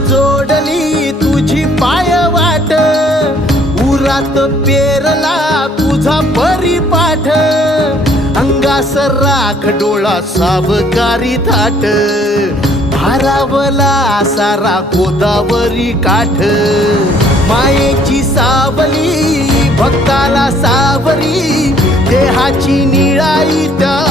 जोडली तुझी पायवाट, उरात पेरला तुझा परिपाठ, अंगास राख डोळा सावकारी थाट, भारावला सारा गोदावरी काठ, मायेची सावली भक्ताला सावरी, देहाची निळाई त्या